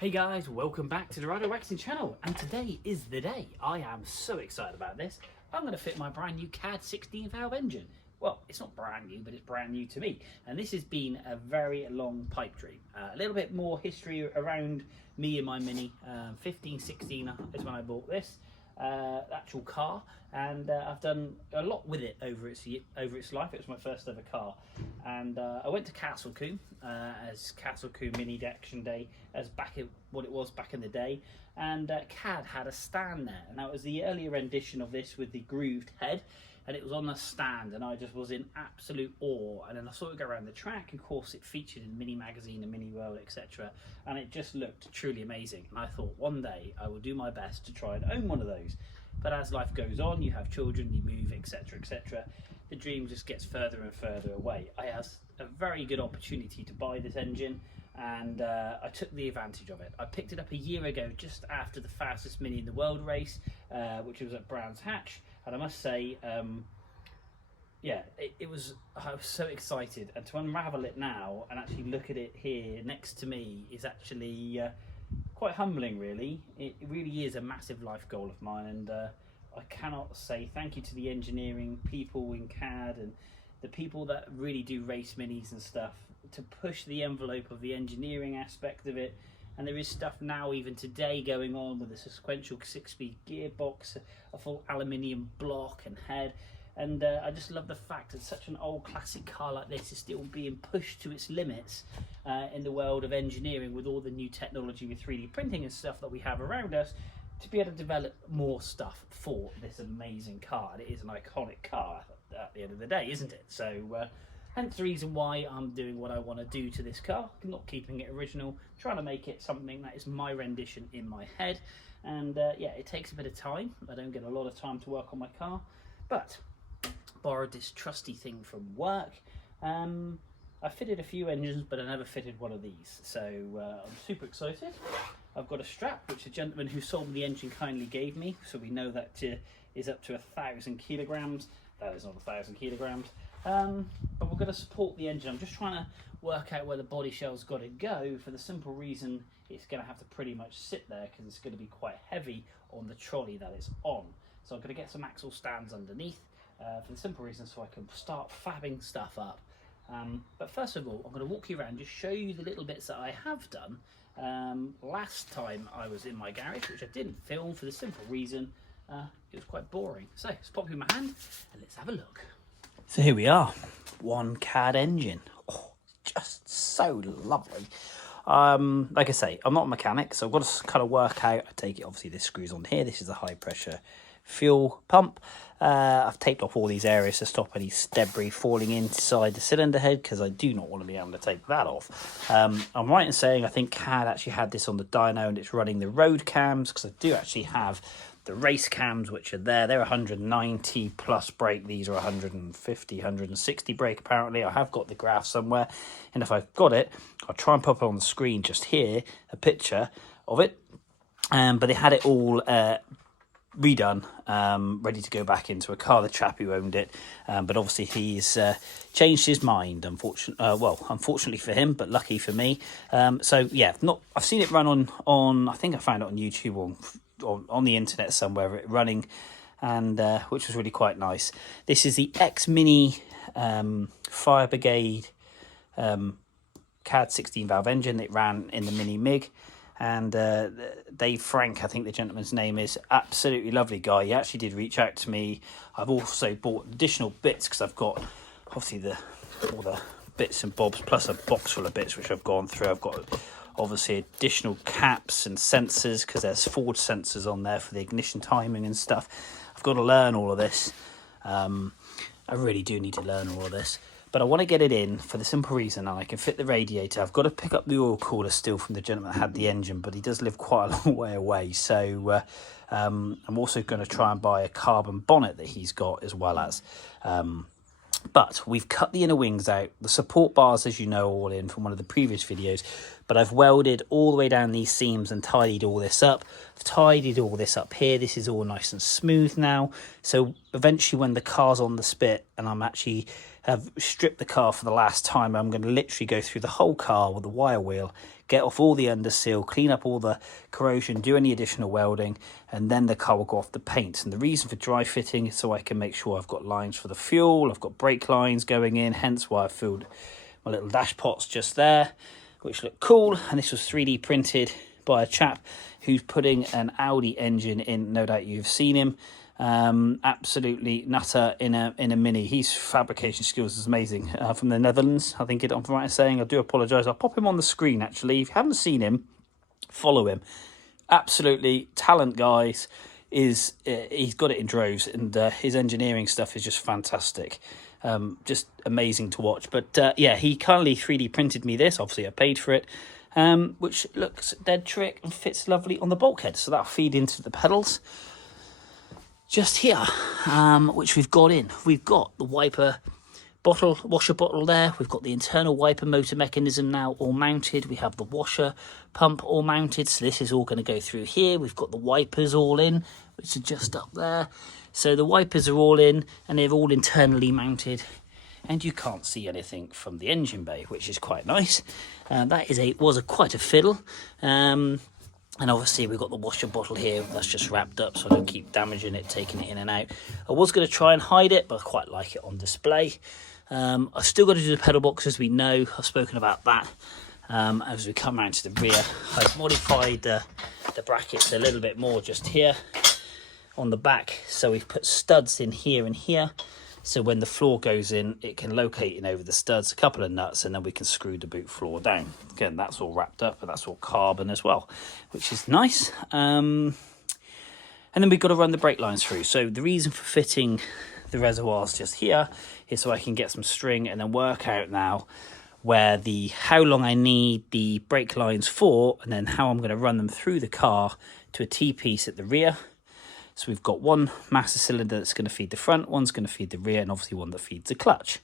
Hey guys, welcome back to the Rider Waxing channel, and today is the day. I am so excited about this. I'm going to fit my brand new KAD 16 valve engine. Well, it's not brand new, but it's brand new to me. And this has been a very long pipe dream. A little bit more history around me and my Mini. 15, 16 is when I bought this actual car, and I've done a lot with it over its life. It was my first ever car, and I went to Castle Combe as Castle Combe Mini Action Day, as what it was back in the day, and KAD had a stand there, and that was the earlier rendition of this with the grooved head, and it was on a stand, and I just was in absolute awe. And then I saw it go around the track, and of course it featured in Mini Magazine and Mini World, etc., and it just looked truly amazing. And I thought one day I will do my best to try and own one of those. But as life goes on, you have children, you move, etc., etc., the dream just gets further and further away. I had a very good opportunity to buy this engine, and I took the advantage of it. I picked it up a year ago, just after the fastest Mini in the world race, which was at Brands Hatch, and I must say, yeah, I was so excited. And to unravel it now and actually look at it here next to me is actually quite humbling, really. It really is a massive life goal of mine, and I cannot say thank you to the engineering people in KAD and the people that really do race minis and stuff to push the envelope of the engineering aspect of it. And there is stuff now, even today, going on with a sequential 6-speed gearbox, a full aluminium block and head. And I just love the fact that such an old classic car like this is still being pushed to its limits in the world of engineering, with all the new technology with 3D printing and stuff that we have around us, to be able to develop more stuff for this amazing car. And it is an iconic car at the end of the day, isn't it? So hence the reason why I'm doing what I want to do to this car, not keeping it original, trying to make it something that is my rendition in my head. And yeah, it takes a bit of time. I don't get a lot of time to work on my car, but borrowed this trusty thing from work. I fitted a few engines, but I never fitted one of these, so I'm super excited. I've got a strap which the gentleman who sold me the engine kindly gave me, so we know that is up to 1,000 kilograms. That is not 1,000 kilograms, but we're going to support the engine. I'm just trying to work out where the body shell's got to go, for the simple reason it's going to have to pretty much sit there, because it's going to be quite heavy on the trolley that it's on. So I'm going to get some axle stands underneath, for the simple reason so I can start fabbing stuff up. But first of all, I'm going to walk you around, just show you the little bits that I have done. Last time I was in my garage, which I didn't film for the simple reason it was quite boring. So let's pop you in my hand and let's have a look. So here we are, one KAD engine. Oh, just so lovely. Like I say, I'm not a mechanic, so I've got to kind of work out. I take it, obviously this screws on here. This is a high pressure fuel pump. I've taped off all these areas to stop any debris falling inside the cylinder head, because I do not want to be able to take that off. I'm right in saying I think KAD actually had this on the dyno, and it's running the road cams, because I do actually have the race cams which are there. They're 190 plus brake. These are 150, 160 brake apparently. I have got the graph somewhere, and if I've got it, I'll try and pop it on the screen just here, a picture of it. But they had it all redone, ready to go back into a car, the chap who owned it, but obviously he's changed his mind, unfortunately for him, but lucky for me. So yeah, I've seen it run on I think I found it on YouTube or on the internet somewhere, it running, and which was really quite nice. This is the Mini Fire Brigade KAD 16 valve engine. It ran in the Mini MiG. And Dave Frank, I think the gentleman's name is, absolutely lovely guy. He actually did reach out to me. I've also bought additional bits, because I've got obviously all the bits and bobs, plus a box full of bits which I've gone through. I've got obviously additional caps and sensors, because there's forward sensors on there for the ignition timing and stuff. I've got to learn all of this. I really do need to learn all of this. But I want to get it in for the simple reason, and I can fit the radiator. I've got to pick up the oil cooler still from the gentleman that had the engine, but he does live quite a long way away. So I'm also going to try and buy a carbon bonnet that he's got as well as. But we've cut the inner wings out. The support bars, as you know, are all in from one of the previous videos. But I've welded all the way down these seams and tidied all this up. I've tidied all this up here. This is all nice and smooth now. So eventually when the car's on the spit and I'm actually have stripped the car for the last time, I'm going to literally go through the whole car with the wire wheel, get off all the underseal, clean up all the corrosion, do any additional welding, and then the car will go off the paint. And the reason for dry fitting is so I can make sure I've got lines for the fuel, I've got brake lines going in, hence why I filled my little dash pots just there, which look cool. And this was 3D printed by a chap who's putting an Audi engine in. No doubt you've seen him. Absolutely nutter in a Mini. His fabrication skills is amazing. From the Netherlands, I think I'm right in saying. I do apologise. I'll pop him on the screen actually. If you haven't seen him, follow him. Absolutely talent, guys. He's got it in droves, and his engineering stuff is just fantastic. Just amazing to watch. But yeah, he kindly 3D printed me this. Obviously, I paid for it. Which looks dead trick and fits lovely on the bulkhead. So that'll feed into the pedals. Just here, which we've got in. We've got the washer bottle there. We've got the internal wiper motor mechanism now all mounted. We have the washer pump all mounted. So this is all going to go through here. We've got the wipers all in, which are just up there. So the wipers are all in, and they're all internally mounted. And you can't see anything from the engine bay, which is quite nice. That is quite a fiddle. And obviously we've got the washer bottle here that's just wrapped up, so I don't keep damaging it, taking it in and out. I was going to try and hide it, but I quite like it on display. I've still got to do the pedal box, as we know. I've spoken about that. As we come around to the rear, I've modified the brackets a little bit more just here on the back. So we've put studs in here and here. So when the floor goes in, it can locate in over the studs, a couple of nuts, and then we can screw the boot floor down. Again, that's all wrapped up, but that's all carbon as well, which is nice. And then we've got to run the brake lines through. So the reason for fitting the reservoirs just here is so I can get some string and then work out now where how long I need the brake lines for, and then how I'm going to run them through the car to a T-piece at the rear. So we've got one master cylinder that's going to feed the front, one's going to feed the rear, and obviously one that feeds the clutch.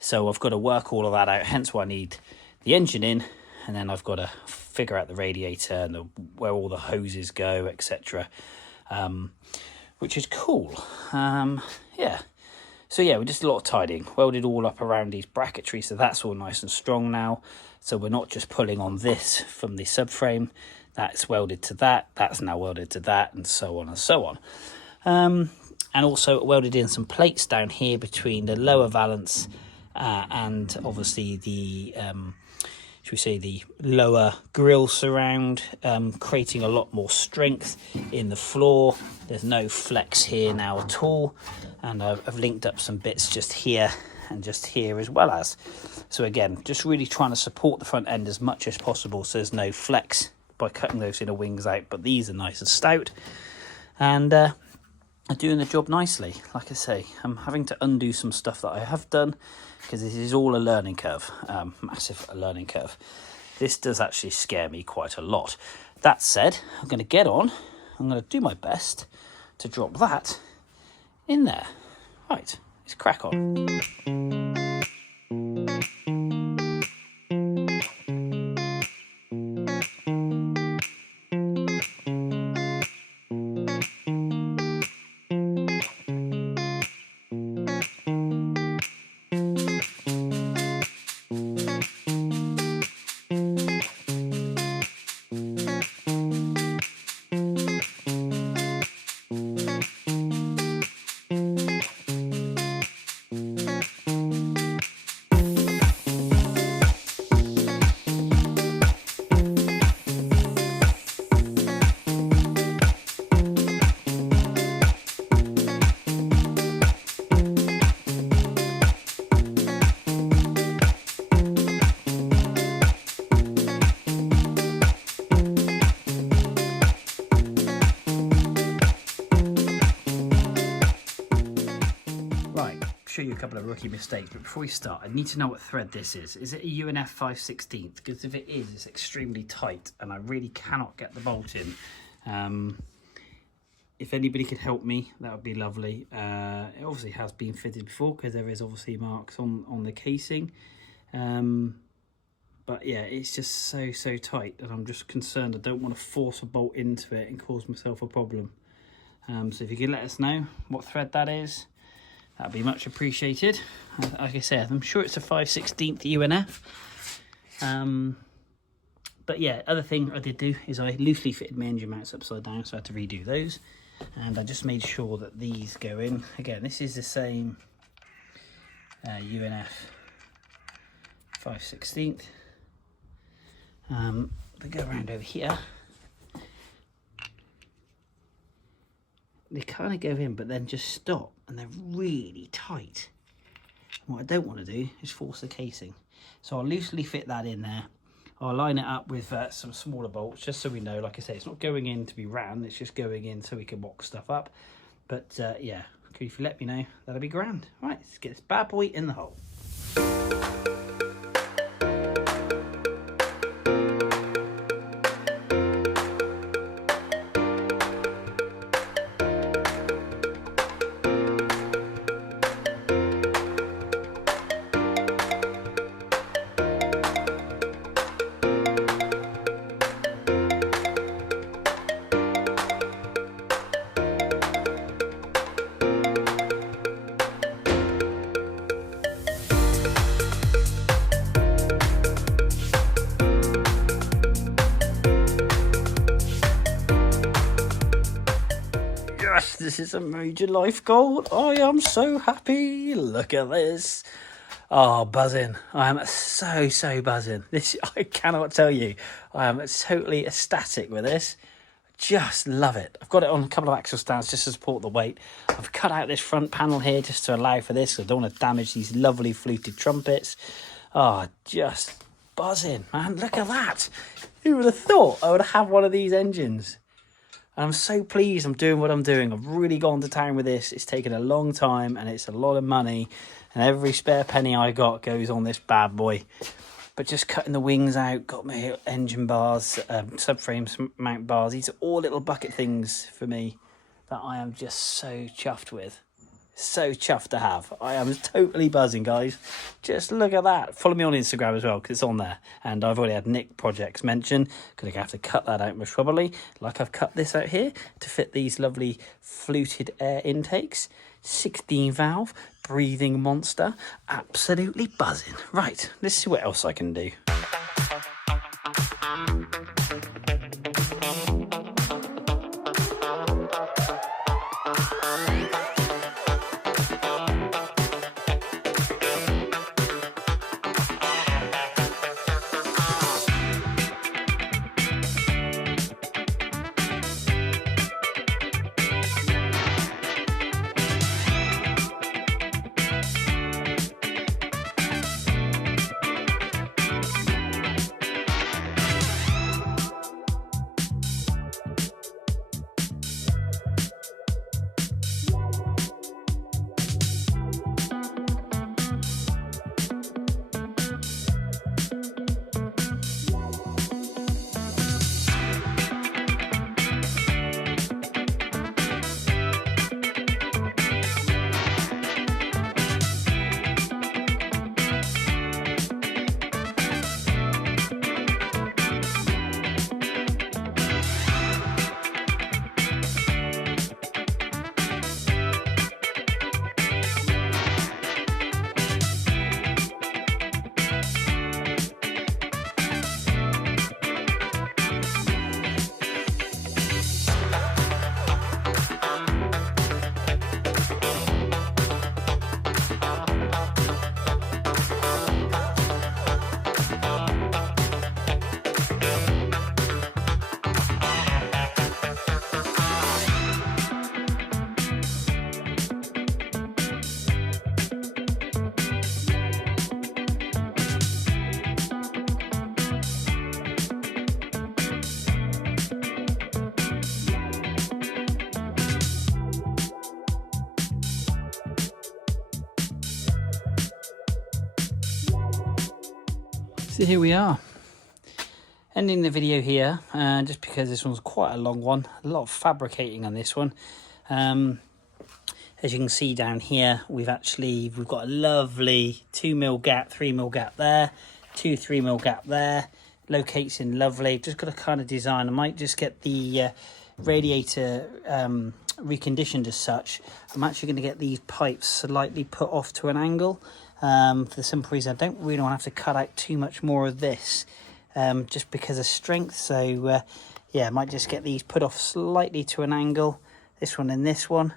So I've got to work all of that out, hence why I need the engine in, and then I've got to figure out the radiator and where all the hoses go, etc. Which is cool. Yeah. So yeah, we just a lot of tidying. Welded all up around these bracketry, so that's all nice and strong now. So we're not just pulling on this from the subframe. That's welded to that, that's now welded to that, and so on and so on. And also welded in some plates down here between the lower valance and obviously the, should we say, the lower grille surround, creating a lot more strength in the floor. There's no flex here now at all. And I've linked up some bits just here and just here as well as. So again, just really trying to support the front end as much as possible so there's no flex by cutting those inner wings out, but these are nice and stout and are doing the job nicely. Like I say, I'm having to undo some stuff that I have done because this is all a learning curve, massive learning curve. This does actually scare me quite a lot. That said, I'm going to get on, I'm going to do my best to drop that in there. Right, let's crack on. Show you a couple of rookie mistakes, but before we start I need to know what thread this is. Is it a UNF 5/16? Because if it is, it's extremely tight and I really cannot get the bolt in. If anybody could help me, that would be lovely. It obviously has been fitted before because there is obviously marks on the casing, but yeah, it's just so tight and I'm just concerned I don't want to force a bolt into it and cause myself a problem. So if you could let us know what thread that is, that'd be much appreciated. Like I said, I'm sure it's a 5/16 UNF. But yeah, other thing I did do is I loosely fitted my engine mounts upside down, so I had to redo those. And I just made sure that these go in. Again, this is the same UNF 5/16. They go around over here. They kind of go in, but then just stop, and they're really tight. What I don't want to do is force the casing. So I'll loosely fit that in there. I'll line it up with some smaller bolts, just so we know, like I say, it's not going in to be ran, it's just going in so we can mock stuff up. But yeah, if you let me know, that'll be grand. Right, let's get this bad boy in the hole. Yes, this is a major life goal. I am so happy. Look at this. Oh, buzzing. I am so buzzing. This, I cannot tell you. I am totally ecstatic with this. Just love it. I've got it on a couple of axle stands just to support the weight. I've cut out this front panel here just to allow for this. I don't want to damage these lovely fluted trumpets. Oh, just buzzing, man. Look at that. Who would have thought I would have one of these engines? And I'm so pleased I'm doing what I'm doing. I've really gone to town with this. It's taken a long time and it's a lot of money. And every spare penny I got goes on this bad boy. But just cutting the wings out, got my engine bars, subframe mount bars. These are all little bucket things for me that I am just so chuffed with. So chuffed to have. I am totally buzzing, guys. Just look at that. Follow me on Instagram as well, because it's on there. And I've already had Nick Projects mentioned. Going to have to cut that out most probably. Like I've cut this out here to fit these lovely fluted air intakes. 16 valve, breathing monster. Absolutely buzzing. Right, let's see what else I can do. So here we are, ending the video here, just because this one's quite a long one, a lot of fabricating on this one. As you can see down here, we've got a lovely 2mm gap, 3mm gap there, 3mm gap there, locates in lovely. Just got to kind of design, I might just get the radiator reconditioned as such. I'm actually going to get these pipes slightly put off to an angle. For the simple reason I don't really want to have to cut out too much more of this just because of strength. So yeah, I might just get these put off slightly to an angle, this one and this one,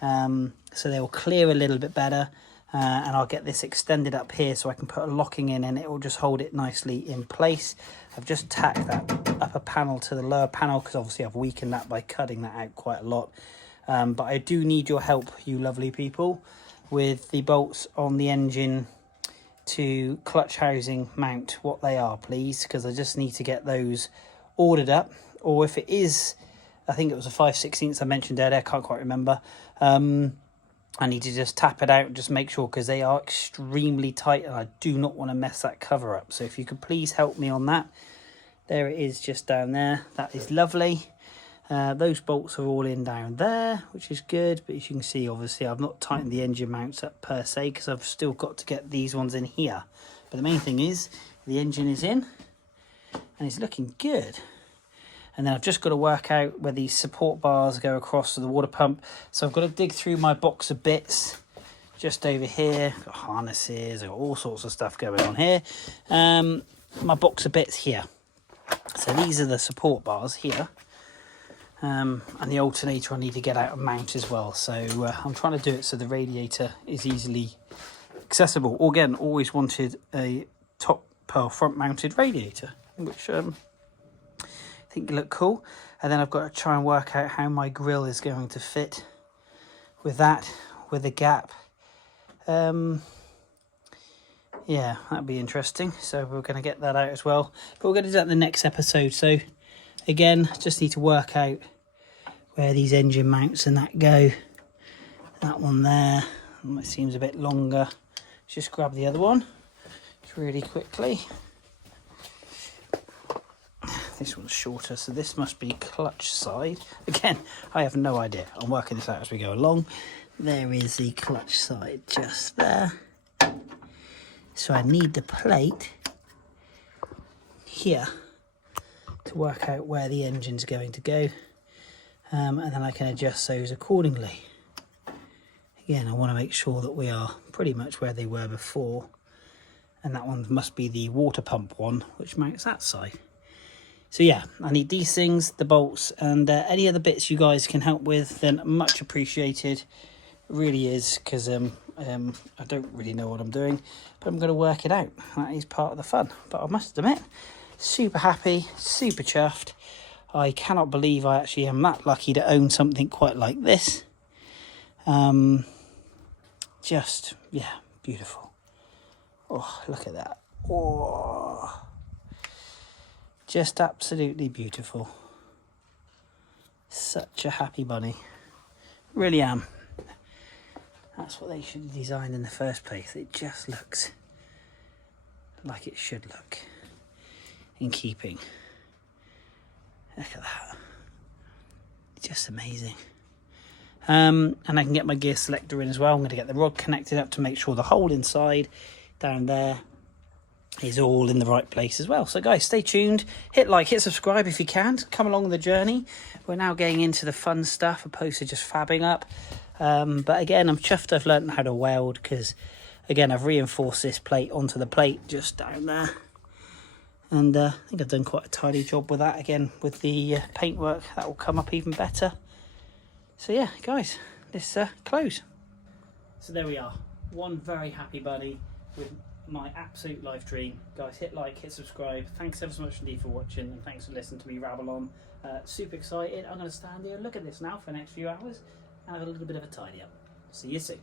so they will clear a little bit better. And I'll get this extended up here so I can put a locking in and it will just hold it nicely in place. I've just tacked that upper panel to the lower panel because obviously I've weakened that by cutting that out quite a lot. But I do need your help, you lovely people, with the bolts on the engine to clutch housing mount, what they are, please, because I just need to get those ordered up. Or if it is, I think it was a 5/16 I mentioned earlier, I can't quite remember. I need to just tap it out and just make sure, because they are extremely tight and I do not want to mess that cover up. So if you could please help me on that. There it is, just down there. That is lovely. Those bolts are all in down there, which is good. But as you can see, obviously I've not tightened the engine mounts up per se because I've still got to get these ones in here. But the main thing is the engine is in and it's looking good. And then I've just got to work out where these support bars go across to the water pump. So I've got to dig through my box of bits just over here. Got harnesses, I've got all sorts of stuff going on here. My box of bits here. So these are the support bars here. And the alternator I need to get out and mount as well. So I'm trying to do it so the radiator is easily accessible. Again, always wanted a top front mounted radiator, which I think look cool. And then I've got to try and work out how my grill is going to fit with that, with a gap. Yeah, that'd be interesting. So we're going to get that out as well, but we're going to do that in the next episode. So again, just need to work out where these engine mounts and that go. That one there, it seems a bit longer. Just grab the other one really quickly. This one's shorter, so this must be clutch side. Again, I have no idea. I'm working this out as we go along. There is the clutch side just there. So I need the plate here to work out where the engine's going to go. And then I can adjust those accordingly. Again, I want to make sure that we are pretty much where they were before. And that one must be the water pump one, which mounts that side. So yeah, I need these things, the bolts, and any other bits you guys can help with, then much appreciated. It really is, because I don't really know what I'm doing, but I'm going to work it out. That is part of the fun. But I must admit, super happy, super chuffed. I cannot believe I actually am that lucky to own something quite like this. Just, yeah, beautiful. Oh, look at that. Oh. Just absolutely beautiful. Such a happy bunny. Really am. That's what they should have designed in the first place. It just looks like it should look. In keeping. Look at that. Just amazing. And I can get my gear selector in as well. I'm going to get the rod connected up to make sure the hole inside down there is all in the right place as well. So guys, stay tuned, hit like, hit subscribe if you can, come along the journey. We're now getting into the fun stuff opposed to just fabbing up. But again, I'm chuffed I've learned how to weld, because again, I've reinforced this plate onto the plate just down there. And I think I've done quite a tidy job with that. Again, with the paintwork, that will come up even better. So yeah, guys, let's close. So there we are, one very happy buddy with my absolute life dream. Guys, hit like, hit subscribe. Thanks ever so much indeed for watching, and thanks for listening to me rabble on. Super excited. I'm going to stand here and look at this now for the next few hours and have a little bit of a tidy up. See you soon.